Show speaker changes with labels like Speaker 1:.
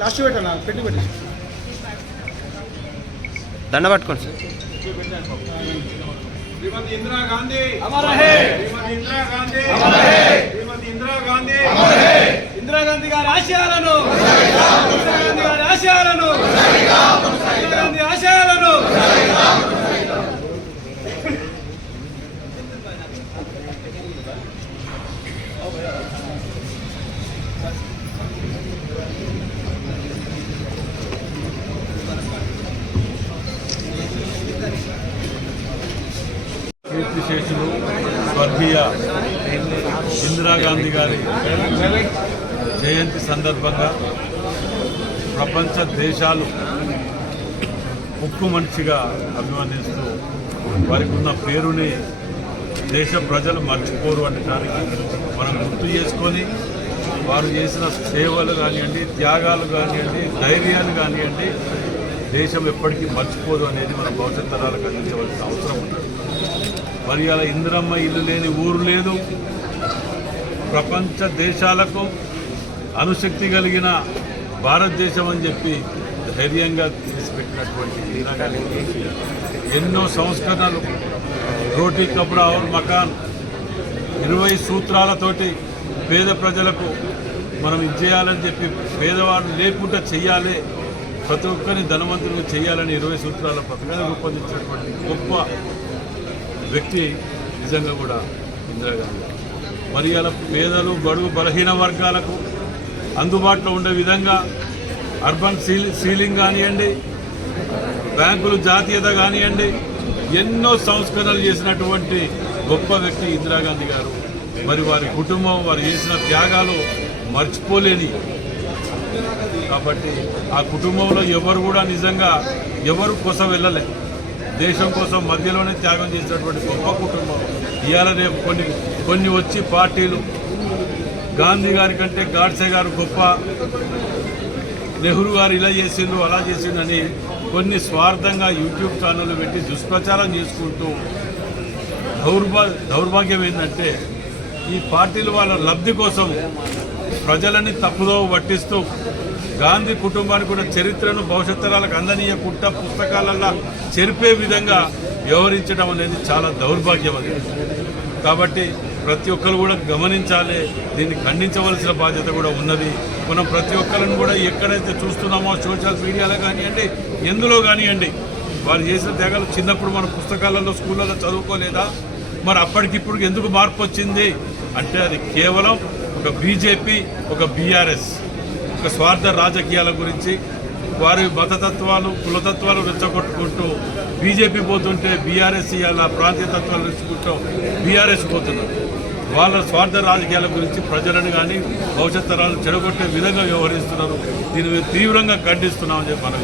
Speaker 1: Last పెట్టాను? పెట్టి పెట్టి.
Speaker 2: దండ పట్టుకోండి సార్.
Speaker 1: శ్రీమతి గాంధీ ఇందిరా గాంధీ ఇందిరా గాంధీ
Speaker 3: కీర్తిశేషులు స్వర్గీయ ఇందిరాగాంధీ గారి జయంతి సందర్భంగా ప్రపంచ దేశాలు ఉక్కు మనిషిగా అభివర్ణిస్తూ వారికి ఉన్న పేరుని దేశ ప్రజలు మర్చిపోరు అనడానికి మనం గుర్తు చేసుకొని వారు చేసిన సేవలు కానివ్వండి త్యాగాలు కానివ్వండి ధైర్యాలు కానివ్వండి దేశం ఎప్పటికీ మర్చిపోదు అనేది మన భవిష్యత్ తరాలకు అందించవలసిన అవసరం ఉన్నది. మరి అలా ఇందిరమ్మ ఇల్లు లేని ఊరు లేదు. ప్రపంచ దేశాలకు అనుశక్తి కలిగిన భారతదేశం అని చెప్పి ధైర్యంగా తీసిపెట్టినటువంటి ఎన్నో సంస్కరణలు రోటీ కపడా మకాన్. ఇరవై సూత్రాలతోటి పేద ప్రజలకు మనం ఇది చేయాలని చెప్పి పేదవాళ్ళు లేకుండా చెయ్యాలి. ప్రతి ఒక్కరిని ధనవంతులు చేయాలని ఇరవై సూత్రాల పథకాన్ని రూపొందించినటువంటి గొప్ప వ్యక్తి నిజంగా కూడా ఇందిరాగాంధీ మరి అలా పేదలు బడుగు బలహీన వర్గాలకు అందుబాటులో ఉండే విధంగా అర్బన్ సీల్ సీలింగ్ కానివ్వండి బ్యాంకులు జాతీయత కానివ్వండి ఎన్నో సంస్కరణలు చేసినటువంటి గొప్ప వ్యక్తి ఇందిరాగాంధీ గారు. మరి వారి కుటుంబం వారు చేసిన త్యాగాలు మర్చిపోలేని. కాబట్టి ఆ కుటుంబంలో ఎవరు కూడా నిజంగా ఎవరు కోసం వెళ్ళలే. దేశం కోసం మధ్యలోనే త్యాగం చేసినటువంటి గొప్ప కుటుంబం. ఇవాళ రేపు కొన్ని కొన్ని వచ్చి పార్టీలు. గాంధీ గారి కంటే గాడ్సే గారు గొప్ప. నెహ్రూ గారు ఇలా చేసిండ్రు అలా చేసిండని కొన్ని స్వార్థంగా యూట్యూబ్ ఛానళ్ళు పెట్టి దుష్ప్రచారం చేసుకుంటూ దౌర్భా దౌర్భాగ్యం ఏంటంటే ఈ పార్టీలు వాళ్ళ లబ్ధి కోసం ప్రజలని తప్పుదో పట్టిస్తూ గాంధీ కుటుంబానికి కూడా చరిత్రను భవిష్యత్ తరాలకు అందనీయకుండా పుస్తకాలల్లో చెరిపే విధంగా వ్యవహరించడం అనేది చాలా దౌర్భాగ్యం అది. కాబట్టి ప్రతి ఒక్కరు కూడా గమనించాలి. దీన్ని ఖండించవలసిన బాధ్యత కూడా ఉన్నది. మనం ప్రతి ఒక్కరిని కూడా ఎక్కడైతే చూస్తున్నామో సోషల్ మీడియాలో కానివ్వండి ఎందులో కానివ్వండి వారు చేసిన త్యాగాలు చిన్నప్పుడు మన పుస్తకాలలో స్కూళ్ళలో చదువుకోలేదా? మరి అప్పటికిప్పుడు ఎందుకు మార్పు వచ్చింది? అంటే అది కేవలం ఒక బీజేపీ ఒక బీఆర్ఎస్ ఒక స్వార్థ రాజకీయాల గురించి వారి మతతత్వాలు కులతత్వాలు రెచ్చగొట్టుకుంటూ బీజేపీ పోతుంటే బీఆర్ఎస్ ఇవాళ ప్రాంతీయ తత్వాలు తెచ్చుకుంటూ బీఆర్ఎస్ పోతున్నారు వాళ్ళ స్వార్థ రాజకీయాల గురించి ప్రజలను కానీ భవిష్యత్ తరాలు చెడగొట్టే విధంగా వ్యవహరిస్తున్నారు. దీన్ని తీవ్రంగా ఖండిస్తున్నామని చెప్పి మనం